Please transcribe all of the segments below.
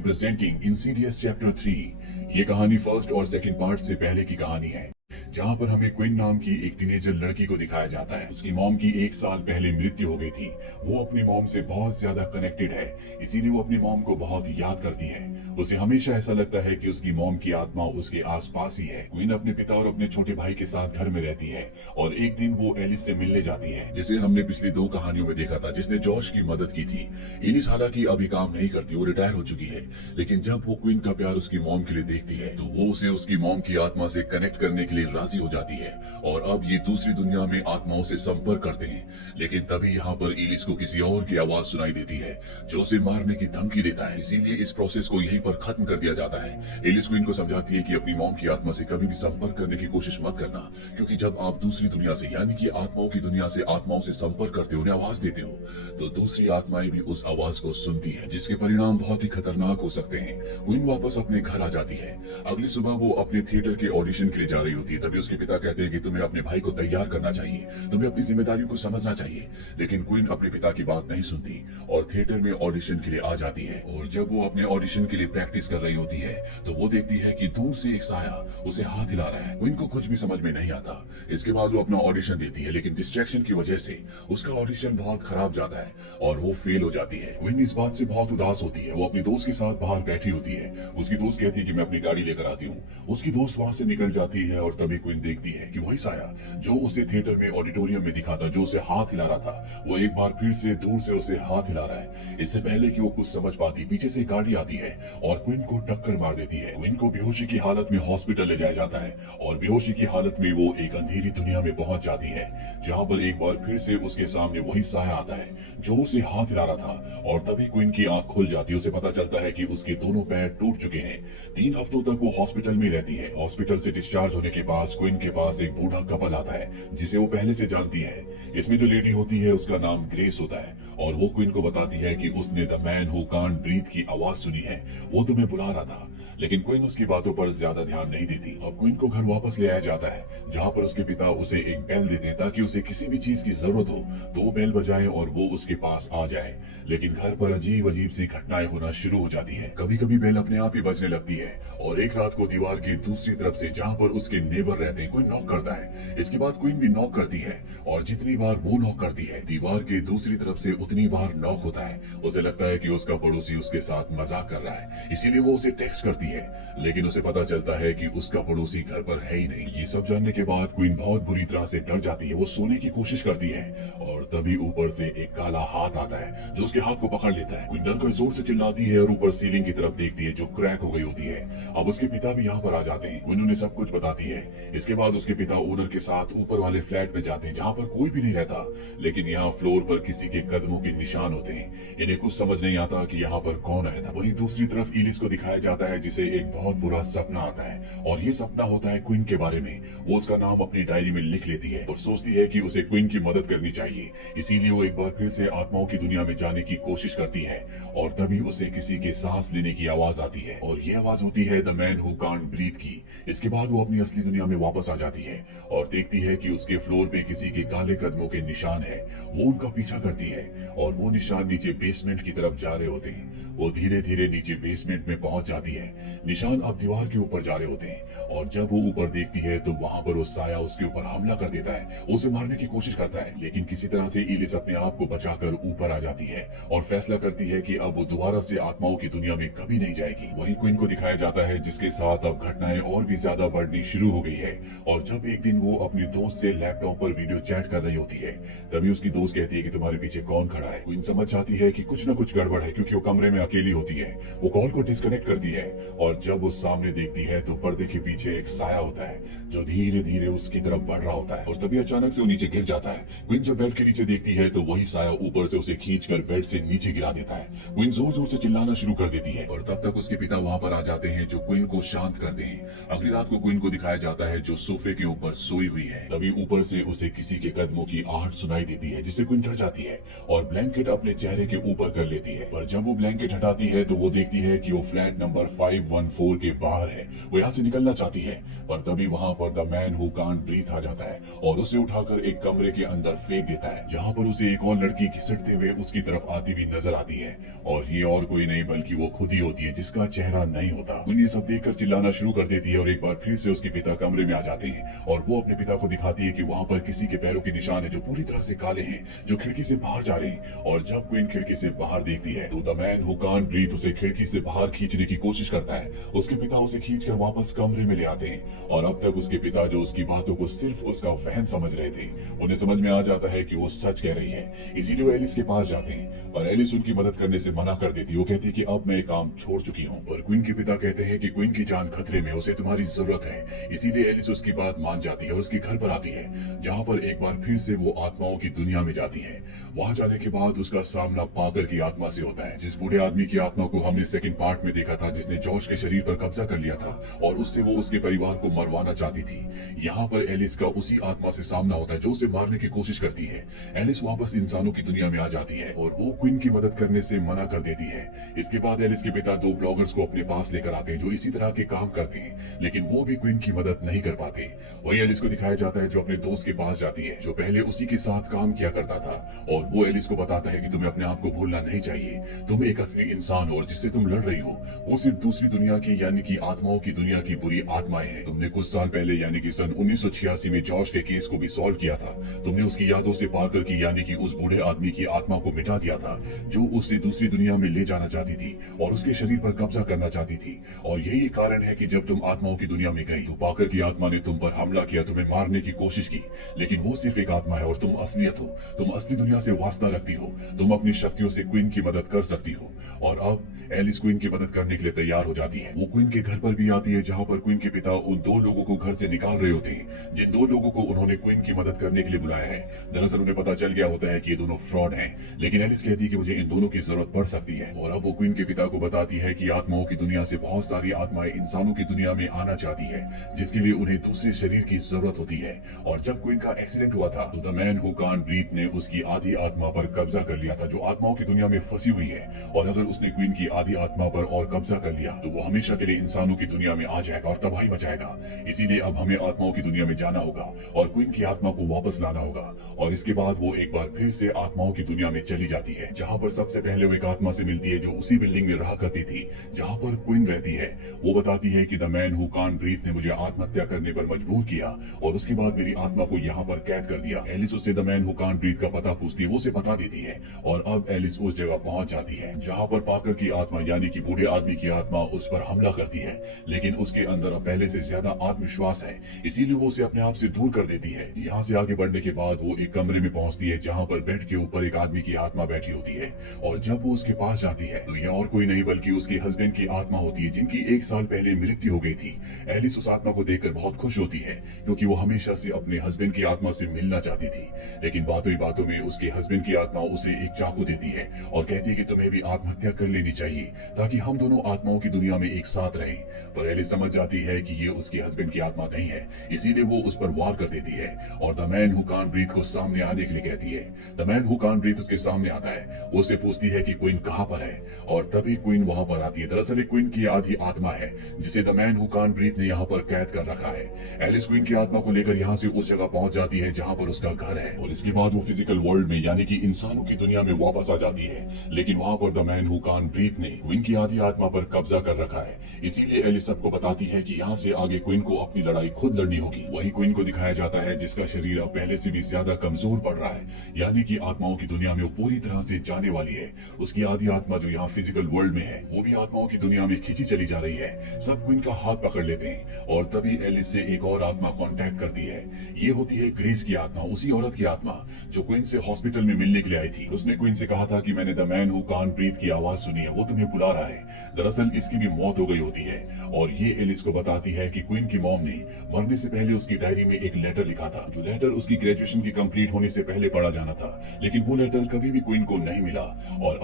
Presenting Insidious chapter 3। ये कहानी first और सेकंड पार्ट से पहले की कहानी है, जहां पर हमें क्विन नाम की एक टीनेजर लड़की को दिखाया जाता है। उसकी मॉम की 1 साल पहले मृत्यु हो गई थी। वो अपनी मॉम से बहुत ज्यादा कनेक्टेड है, इसीलिए वो अपनी मॉम को बहुत याद करती है। उसे हमेशा ऐसा लगता है कि उसकी मॉम की आत्मा उसके आसपास ही है। क्विन अपने पिता और अपने छोटे भाई के साथ घर में रहती है और एक दिन वो एलिस से मिलने जाती है, जिसे हमने पिछली 2 कहानियों में देखा था, जिसने जॉश की मदद की थी। एलिस हालांकि अभी काम नहीं करती, वो रिटायर हो चुकी है, लेकिन जब वो क्विन का प्यार उसकी मॉम के लिए देखती है तो वो उसे उसकी मॉम की आत्मा से कनेक्ट करने के लिए राजी हो जाती है और अब ये दूसरी दुनिया में आत्माओं से संपर्क करते हैं। लेकिन तभी यहाँ पर एलिस को किसी और की आवाज सुनाई देती है जो उसे मारने की धमकी देता है, इसीलिए इस प्रोसेस को यहीं पर खत्म कर दिया जाता है। एलिस क्वीन को समझाती है कि अपनी मॉम की आत्मा से कभी भी संपर्क करने की कोशिश मत करना, क्योंकि जब आप दूसरी दुनिया से यानी कि आत्माओं की दुनिया से आत्माओं से संपर्क करते हो, उन्हें आवाज देते हो, तो दूसरी आत्माएं भी उस आवाज को सुनती है, जिसके परिणाम बहुत ही खतरनाक हो सकते हैं। क्वीन वापस अपने घर आ जाती है। अगली सुबह वो अपने थिएटर के ऑडिशन के लिए जा रही होती है। तभी उसके पिता कहते हैं कि तुम्हें अपने भाई को तैयार करना चाहिए, तुम्हें अपनी जिम्मेदारियों को समझना चाहिए। लेकिन क्वीन अपने पिता की बात नहीं सुनती और थिएटर में ऑडिशन के लिए आ जाती है। और जब वो अपने ऑडिशन के लिए प्रैक्टिस कर रही होती है तो वो देखती है कि दूर से एक साया उसे हाथ हिला रहा है। क्वीन को कुछ भी समझ में नहीं आता। इसके बाद वो अपना ऑडिशन देती है, लेकिन डिस्ट्रैक्शन की वजह से उसका ऑडिशन बहुत खराब जाता है और वो फेल हो जाती है। क्वीन इस बात से बहुत उदास होती है। वो अपनी दोस्त के साथ बाहर बैठी होती है। उसकी दोस्त कहती है कि मैं अपनी गाड़ी लेकर आती हूँ। उसकी दोस्त वहां से निकल जाती है और तभी क्वीन देखती है कि वही साया जो उसे थिएटर में ऑडिटोरियम में दिखा था, जो उसे हाथ हिला रहा था, वो एक बार फिर से दूर से उसे हाथ हिला रहा है। इससे पहले कि वो कुछ समझ पाती, पीछे से गाड़ी आती है और क्वीन को टक्कर मार देती है। क्वीन को बेहोशी की हालत में हॉस्पिटल ले जाया जाता है और बेहोशी की हालत में वो एक अंधेरी दुनिया में पहुंच जाती है, जहां पर एक बार फिर से उसके सामने वही साया आता है जो उसे हाथ हिला रहा था। और तभी क्वीन की आंख खुल जाती है। उसे पता चलता है कि उसके दोनों पैर टूट चुके हैं। 3 हफ्तों तक वो हॉस्पिटल में रहती है। हॉस्पिटल से डिस्चार्ज होने के बाद क्वीन के पास एक बूढ़ा कपल आता है, जिसे वो पहले से जानती है। इसमें जो लेडी होती है उसका नाम ग्रेस होता है और वो क्वीन को बताती है कि उसने the man who can't breathe की आवाज सुनी है, वो तुम्हें बुला रहा था। लेकिन क्वीन उसकी बातों पर ज्यादा ध्यान नहीं देती। अब क्वीन को घर वापस ले आया जाता है, जहाँ पर उसके पिता उसे एक बेल देते हैं ताकि उसे किसी भी चीज की जरूरत हो तो वो बेल बजाए और वो उसके पास आ जाए। लेकिन घर पर अजीब अजीब सी घटनाएं होना शुरू हो जाती है। कभी कभी बेल अपने आप ही बजने लगती है और एक रात को दीवार की दूसरी तरफ से, जहाँ पर उसके नेबर रहते हैं, कोई नॉक करता है। इसके बाद क्वीन भी नॉक करती है और जितनी बार वो नॉक करती है, दीवार के दूसरी तरफ से उतनी बार नॉक होता है। उसे लगता है कि उसका पड़ोसी उसके साथ मजाक कर रहा है, इसीलिए वो उसे टेक्स्ट करती है। लेकिन उसे पता चलता है कि उसका पड़ोसी घर पर है ही नहीं। ये सब जानने के बाद क्वीन बहुत बुरी तरह से डर जाती है। वो सोने की कोशिश करती है और तभी ऊपर से एक काला हाथ आता है जो उसके हाथ को पकड़ लेता है। क्वीन डरकर जोर से चिल्लाती है और ऊपर सीलिंग की तरफ देखती है जो क्रैक हो गई होती है। अब उसके पिता भी यहाँ पर आ जाते हैं। क्वीन उन्हें सब कुछ बताती है। इसके बाद उसके पिता ओनर के साथ ऊपर वाले फ्लैट में जाते हैं, जहाँ पर कोई भी नहीं रहता, लेकिन यहाँ फ्लोर पर किसी के कदमों के निशान होते हैं। इन्हें कुछ समझ नहीं आता कि यहाँ पर कौन आया था। वहीं दूसरी तरफ एलिस को दिखाया जाता है, जिसे एक बहुत बुरा सपना आता है और ये सपना होता है क्वीन के बारे में। वो उसका नाम अपनी डायरी में लिख लेती है और सोचती है कि उसे क्वीन की मदद करनी चाहिए, इसीलिए वो एक बार फिर से आत्माओं की दुनिया में जाने की कोशिश करती है। और तभी उसे किसी के सांस लेने की आवाज आती है और ये आवाज होती है the man who can't breathe की। इसके बाद वो अपनी असली दुनिया में वापस आ जाती है और देखती है कि उसके फ्लोर पे किसी के काले कदमों के निशान है। वो उनका पीछा करती है और वो निशान नीचे बेसमेंट की तरफ जा रहे होते हैं। वो धीरे धीरे नीचे बेसमेंट में पहुंच जाती है। निशान अब दीवार के ऊपर जा रहे होते हैं और जब वो ऊपर देखती है तो वहां पर वो साया उसके ऊपर हमला कर देता है, उसे मारने की कोशिश करता है। लेकिन किसी तरह से एलिस अपने आप को बचाकर ऊपर आ जाती है और फैसला करती है कि अब वो दोबारा से आत्माओं की दुनिया में कभी नहीं जाएगी। वही क्वीन को दिखाया जाता है, जिसके साथ अब घटनाएं और भी ज्यादा बढ़नी शुरू हो गई है। और जब एक दिन वो अपनी दोस्त से लैपटॉप पर वीडियो चैट कर रही होती है, तभी उसकी दोस्त कहती है कि तुम्हारे पीछे कौन खड़ा है। क्वीन समझ जाती है कि कुछ न कुछ गड़बड़ है, क्योंकि वो कमरे में अकेली होती है। वो कॉल को डिस्कनेक्ट करती है और जब वो सामने देखती है तो पर्दे के पीछे एक साया होता है जो धीरे धीरे उसकी तरफ बढ़ रहा होता है और तभी अचानक से वो नीचे गिर जाता है। क्वीन जब बेड के नीचे देखती है तो वही साया ऊपर से उसे खींचकर बेड से नीचे गिरा देता है। क्वीन जोर जोर से चिल्लाना शुरू कर देती है और तब तक उसके पिता वहां पर आ जाते हैं, जो क्वीन को शांत करते हैं। अगली रात को क्वीन को दिखाया जाता है जो सोफे के ऊपर सोई हुई है। तभी ऊपर से उसे किसी के कदमों की आहट सुनाई देती है, जिससे क्वीन डर जाती है और ब्लैंकेट अपने चेहरे के ऊपर कर लेती है। पर जब वो ब्लैंकेट हटाती है तो वो देखती है कि वो फ्लैट नंबर 514 के बाहर है। वो यहाँ से निकलना चाहती है, पर तभी वहाँ पर the man who can't breathe आ जाता है और उसे उठाकर एक कमरे के अंदर फेंक देता है, जहाँ पर उसे एक और लड़की घिसटते हुए उसकी तरफ आती हुई नजर आती है। और ये और कोई नहीं बल्कि वो खुद ही होती है, जिसका चेहरा नहीं होता। उन्हें सब देखकर चिल्लाना शुरू कर देती है और एक बार फिर से उसके पिता कमरे में आ जाते हैं और वो अपने पिता को दिखाती है कि वहाँ पर किसी के पैरों के निशान है जो पूरी तरह से काले हैं, जो खिड़की से बाहर जा रहे हैं। और जब क्वीन खिड़की से बाहर देखती है तो the man who can't breathe उसे खिड़की से बाहर खींचने की कोशिश करता है। उसके पिता उसे खींचकर वापस कमरे में ले आते हैं और अब तक उसके पिता जो उसकी बातों को सिर्फ उसका वहम समझ रहे थे, उन्हें समझ में आ जाता है कि वो सच कह रही है। इसीलिए वो एलिस के पास जाते हैं, पर एलिस उनकी मदद करने से मना कर देती है। वो कहती है कि अब मैं ये काम छोड़ चुकी हूँ। पर क्वीन के पिता कहते हैं कि क्वीन की जान खतरे में, उसे तुम्हारी जरूरत है। इसीलिए एलिस उसकी बात मान जाती है और उसके घर पर आती है, जहाँ पर एक बार फिर से वो आत्माओं की दुनिया में जाती है। वहां जाने के बाद उसका सामना पाकर की आत्मा से होता है, जिस बूढ़े आदमी की आत्मा को हमने सेकंड पार्ट में देखा था, जिसने जॉर्ज के शरीर पर कब्जा कर लिया था और उससे वो उसके परिवार को मरवाना चाहती थी। यहाँ पर एलिस का उसी आत्मा से सामना होता है जो उसे मारने की कोशिश करती है। एलिस वापस इंसानों की दुनिया में आ जाती है और वो क्वीन की मदद करने से मना कर देती है। इसके बाद एलिस के पिता दो ब्लॉगर्स को अपने पास लेकर आते हैं जो इसी तरह के काम करते हैं, लेकिन वो भी क्वीन की मदद नहीं कर पाते। वही एलिस को दिखाया जाता है जो अपने दोस्त के पास जाती है, जो पहले उसी के साथ काम किया करता था, और वो एलिस को बताता है कि तुम्हें अपने आप को भूलना नहीं चाहिए। तुम एक असली इंसान हो और जिससे तुम लड़ रही हो वो सिर्फ दूसरी दुनिया की यानी कि आत्माओं की दुनिया की बुरी आत्माएं हैं। तुमने कुछ साल पहले यानी कि सन 1986 में जॉर्ज के केस को भी सॉल्व किया था। तुमने उसकी यादों से पाकर की यानी कि उस बूढ़े आदमी की आत्मा को मिटा दिया था जो उसे दूसरी दुनिया में ले जाना चाहती थी और उसके शरीर पर कब्जा करना चाहती थी। और यही कारण है कि जब तुम आत्माओं की दुनिया में गई तो पाकर की आत्मा ने तुम पर हमला किया, तुम्हें मारने की कोशिश की, लेकिन वो सिर्फ एक आत्मा है और तुम असलियत हो। तुम असली दुनिया से वास्ता रखती हो। तुम अपनी शक्तियों से क्वीन की मदद कर सकती हो। और अब एलिस क्वीन की मदद करने के लिए तैयार हो जाती है। वो क्वीन के घर पर भी आती है, जहाँ पर क्वीन के पिता उन दो लोगों को घर से निकाल रहे होते हैं, जिन दो लोगों को उन्होंने क्वीन की मदद करने के लिए बुलाया है। दरअसल उन्हें पता चल गया होता है कि ये दोनों फ्रॉड हैं, लेकिन एलिस कहती है कि मुझे इन दोनों की जरूरत पड़ सकती है। और अब वो क्वीन के पिता को बताती है कि आत्माओं की दुनिया से बहुत सारी आत्माएं इंसानों की दुनिया में आना चाहती है, जिसके लिए उन्हें दूसरे शरीर की जरूरत होती है। और जब क्वीन का एक्सीडेंट हुआ था तो the man who can't breathe ने उसकी आधी आत्मा पर कब्जा कर लिया था, जो आत्माओं की दुनिया में फंसी हुई है। और अगर उसने क्वीन की आधी आत्मा पर और कब्जा कर लिया तो वो हमेशा के लिए इंसानों की दुनिया में आ जाएगा और तबाही मचाएगा। इसीलिए अब हमें आत्माओं की दुनिया में जाना होगा और क्वीन की आत्मा को वापस लाना होगा। और इसके बाद वो एक बार फिर से आत्माओं की दुनिया में चली जाती है, जहाँ पर सबसे पहले वो एक आत्मा से मिलती है जो उसी बिल्डिंग में रहा करती थी जहाँ पर क्वीन रहती है। वो बताती है कि the man who can't breathe ने मुझे आत्महत्या करने पर मजबूर किया और उसके बाद मेरी आत्मा को यहाँ पर कैद कर दिया। एलिस उससे the man who can't breathe का पता पूछती है, वो उसे बता देती है और अब एलिस उस जगह पहुंच जाती है जहाँ पर पाकर की आत्मा यानी कि बूढ़े आदमी की आत्मा उस पर हमला करती है, लेकिन उसके अंदर अब पहले से ज्यादा आत्मविश्वास है, इसीलिए वो उसे अपने आप से दूर कर देती है। यहाँ से आगे बढ़ने के बाद वो एक कमरे में पहुंचती है जहाँ पर बेड के ऊपर एक आदमी की आत्मा बैठी होती है। और जब वो उसके पास जाती है तो यह और कोई नहीं बल्कि उसके हस्बैंड की आत्मा होती है, जिनकी 1 साल पहले मृत्यु हो गई थी। एलिस उस आत्मा को देखकर बहुत खुश होती है क्योंकि वो हमेशा से अपने हस्बैंड की आत्मा से मिलना चाहती थी। लेकिन बातों ही बातों में उसके हस्बैंड की आत्मा उसे एक चाकू देती है और कहती है कि तुम्हें भी आत्महत्या कर लेनी चाहिए ताकि हम दोनों आत्माओं की दुनिया में एक साथ रहें। पर एलिस समझ जाती है कि ये उसके हस्बैंड की आत्मा नहीं है, इसीलिए वो उस पर वार कर देती है और the man who can't breathe को सामने आने के लिए कहती है। The man who can't breathe उसके सामने आता है, वो उससे पूछती है कि क्वीन कहाँ पर है और तभी क्वीन वहां पर आती है। दरअसल क्वीन की आधी आत्मा है जिसे the man who can't breathe ने यहाँ पर कैद कर रखा है। एलिस क्वीन की आत्मा को लेकर यहाँ से उस जगह पहुंच जाती है जहाँ पर उसका घर है और इसके बाद वो फिजिकल वर्ल्ड में यानी कि इंसानों की दुनिया में वापस आ जाती है। लेकिन वहां पर the man who can't breathe ने क्वीन की आधी आत्मा पर कब्जा कर रखा है, इसीलिए एलिस सबको बताती है कि यहाँ से आगे क्वीन को अपनी लड़ाई खुद लड़नी होगी। वही क्वीन को दिखाया जाता है जिसका शरीर अब पहले से भी ज्यादा कमजोर पड़ रहा है, यानी कि आत्माओं की दुनिया में वो पूरी तरह से जाने वाली है। उसकी आधी आत्मा जो यहाँ फिजिकल वर्ल्ड में है वो भी आत्माओं की दुनिया में खींची चली जा रही है। सब क्वीन का हाथ पकड़ लेते हैं और तभी एलिस से एक और आत्मा कांटेक्ट करती है। ये होती है ग्रेस की आत्मा, उसी औरत की आत्मा जो क्वीन से हॉस्पिटल में मिलने के लिए आई थी। उसने क्वीन से कहा था कि मैंने the man who can't breathe की आवाज सुनी है, वो तुम्हें बुला रहा है। दरअसल इसकी भी मौत हो गई होती है और ये एलिस को बताती है कि क्वीन की मॉम ने मरने से पहले उसकी डायरी में एक लेटर लिखा था, जो लेटर उसकी ग्रेजुएशन की कंप्लीट होने से पहले पढ़ा जाना था, लेकिन वो लेटर कभी भी क्वीन को नहीं मिला। और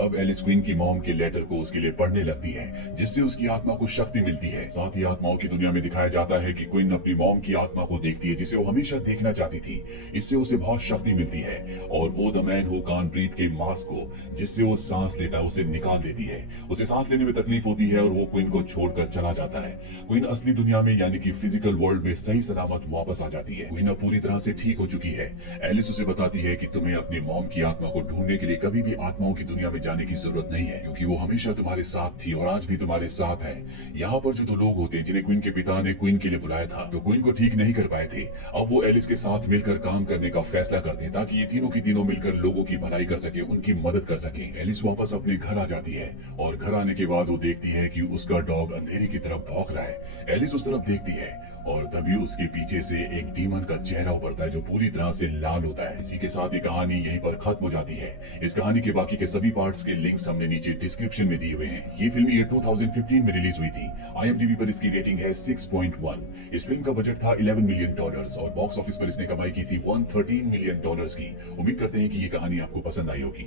अब एलिस क्वीन की मॉम के लेटर को उसके लिए पढ़ने लगती है, जिससे उसकी आत्मा को शक्ति मिलती है। साथ ही आत्माओं की दुनिया में दिखाया जाता है कि क्वीन अपनी मॉम की आत्मा को देखती है जिसे वो हमेशा देखना चाहती थी। इससे उसे बहुत शक्ति मिलती है और वो the the man who can't breathe के मास्क को, जिससे वो सांस लेता है, उसे निकाल देती है। उसे सांस लेने में तकलीफ होती है और वो क्विन को छोड़कर चला जाता है। क्विन असली दुनिया में यानी कि फिजिकल वर्ल्ड में सही सलामत वापस आ जाती है। क्विन अब पूरी तरह से ठीक हो चुकी है। एलिस उसे बताती है कि तुम्हें अपनी मॉम की आत्मा को ढूंढने के लिए कभी भी आत्माओं की दुनिया में जाने की जरूरत नहीं है, क्योंकि वो हमेशा तुम्हारे साथ थी और आज भी तुम्हारे साथ है। यहाँ पर जो दो लोग होते हैं जिन्हें क्विन के पिता ने क्विन के लिए बुलाया था, तो क्विन को ठीक नहीं कर पाए थे, अब वो एलिस के साथ मिलकर काम करने का फैसला करते हैं ताकि ये तीनों की तीनों मिलकर लोगों की भलाई कर सके, उनकी मदद कर सके। एलिस वापस अपने घर आ जाती है और घर आने के बाद वो देखती है कि उसका डॉग अंधेरे की तरफ भौंक रहा है। एलिस उस तरफ देखती है और तभी उसके पीछे से एक डीमन का चेहरा उभरता है जो पूरी तरह से लाल होता है। इसी के साथ ये कहानी यहीं पर खत्म हो जाती है। इस कहानी के बाकी के सभी पार्ट्स के लिंक्स हमने नीचे डिस्क्रिप्शन में दिए हुए हैं। ये फिल्म ईयर 2015 में रिलीज हुई थी। IMDb पर इसकी रेटिंग है 6.1। इस फिल्म का बजट था $11 मिलियन और बॉक्स ऑफिस पर इसने कमाई की थी $113 मिलियन की। उम्मीद करते हैं कि ये कहानी आपको पसंद आई होगी।